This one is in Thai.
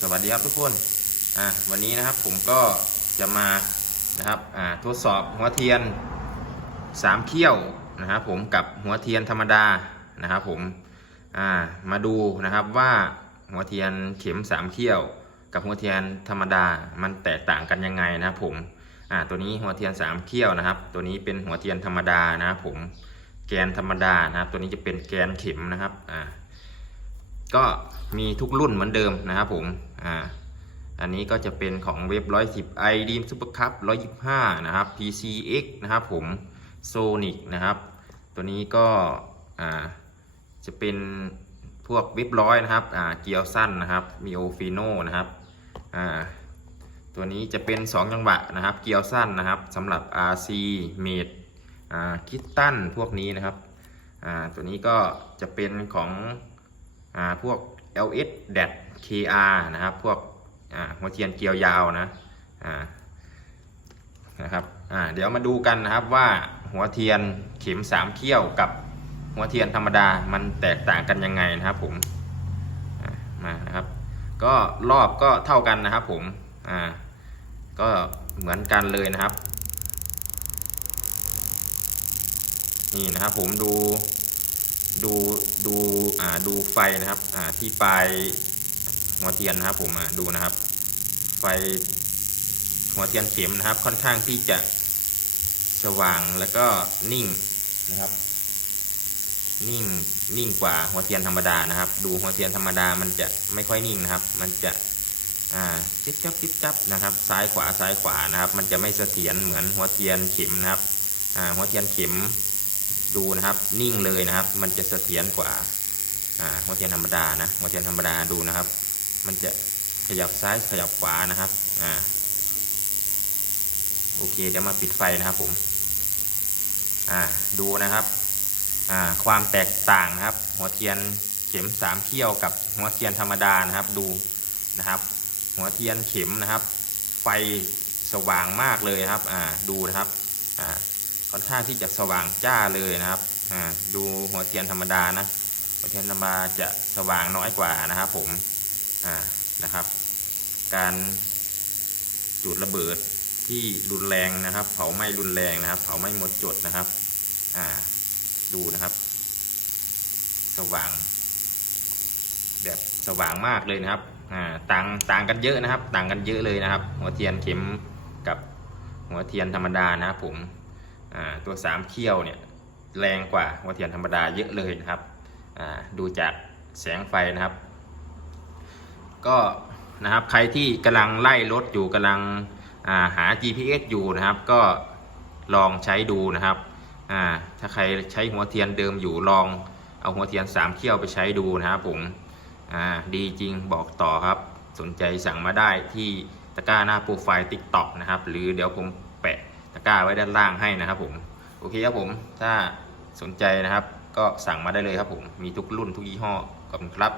สวัสดีครับทุกคนวันนี้นะครับผมก็จะมานะครับทดสอบหัวเทียนสามเขี้ยวนะครับผมกับหัวเทียนธรรมดานะครับผมมาดูนะครับว่าหัวเทียนเข็มสามเขี้ยว กับหัวเทียนธรรมดามันแตกต่างกันยังไงนะครับผมตัวนี้หัวเทียนสามเขี้ยวนะครับ ตัวนี้เป็นหัวเทียนธรรมดานะครับผมแกนธรรมดานะครับ ตัวนี้จะเป็นแกนเข็มนะครับอ่า ก็มีทุกรุ่นเหมือนเดิมนะครับผมอ่าอันนี้ก็จะเป็นของเว็บ 110 i d ีมซูเปอร์คัพ125 นะครับ PCX นะครับผม Sonic นะครับ ตัวนี้ก็อ่าจะเป็นพวกเว็บร้อยนะครับอ่าเกียวสั้นนะครับ มีโอฟิโนนะครับอ่าตัวนี้จะเป็น 2 จังหวะนะครับ เกียวสั้นนะครับสำหรับ RC m a d อ่าคิตตันพวกนี้นะครับอ่าตัวนี้ก็จะเป็นของ พวก LS d a t KR นะครับ พวกหัวเทียนเกลียวยาวนะนะครับเดี๋ยวมาดูกันนะครับว่าหัวเทียนเข็มสามเขี้ยวกับหัวเทียนธรรมดามันแตกต่างกันยังไงนะครับผมมานะครับ ก็รอบก็เท่ากันนะครับผมอ่าก็เหมือนกันเลยนะครับ นี่นะครับผมดู ดูดูอ่าดูไฟนะครับอ่าที่ปลายหัวเทียนนะครับ ผมอ่าดูนะครับ ไฟหัวเทียนเข็มนะครับ ค่อนข้างที่จะสว่างแล้วก็นิ่งนะครับ นิ่งนิ่งกว่าหัวเทียนธรรมดานะครับ ดูหัวเทียนธรรมดามันจะไม่ค่อยนิ่งนะครับ มันจะอ่าจิ๊บจับจิ๊บจับนะครับ ซ้ายขวาซ้ายขวานะครับ มันจะไม่เสถียรเหมือนหัวเทียนเข็มนะครับอ่าหัวเทียนเข็ม ดูนะครับ นิ่งเลยนะครับ มันจะเสถียรกว่าหัวเทียนธรรมดานะหัวเทียนธรรมดาดูนะครับ มันจะขยับซ้ายขยับขวานะครับอ่าโอเคเดี๋ยวมาปิดไฟนะครับผมอ่าดูนะครับอ่าความแตกต่างนะครับ หัวเทียนเข็มสามเขี้ยวกับหัวเทียนธรรมดานะครับดูนะครับ หัวเทียนเข็มนะครับ ไฟสว่างมากเลยครับอ่าดูนะครับอ่า ค่อนข้างที่จะสว่างจ้าเลยนะครับอ่าดูหัวเทียนธรรมดานะหัวเทียนธรรมดาจะสว่างน้อยกว่านะครับผมอ่านะครับ การจุดระเบิดที่รุนแรงนะครับ เผาไหม้รุนแรงนะครับ เผาไหม้หมดจดนะครับอ่าดูนะครับ สว่าง แบบสว่างมากเลยนะครับอ่าต่างต่างกันเยอะนะครับ ต่างกันเยอะเลยนะครับ หัวเทียนเข็มกับหัวเทียนธรรมดานะครับผม ตัวสามเขี้ยวเนี่ยแรงกว่าหัวเทียนธรรมดาเยอะเลยนะครับ ดูจากแสงไฟนะครับ ก็นะครับใครที่กำลังไล่รถอยู่กำลังาหา GPS อยู่นะครับ ก็ลองใช้ดูนะครับ ถ้าใครใช้หัวเทียนเดิมอยู่ลองเอาหัวเทียนสามเขี้ยวไปใช้ดูนะครับผมดีจริงบอกต่อครับ สนใจสั่งมาได้ที่ตะกร้าหน้าโปรไฟล์ TikTok นะครับ หรือเดี๋ยวผมะกร้าไว้ด้านล่างให้นะครับผม โอเคครับผม ถ้าสนใจนะครับ ก็สั่งมาได้เลยครับผม มีทุกรุ่นทุกยี่ห้อขอบคุณครับ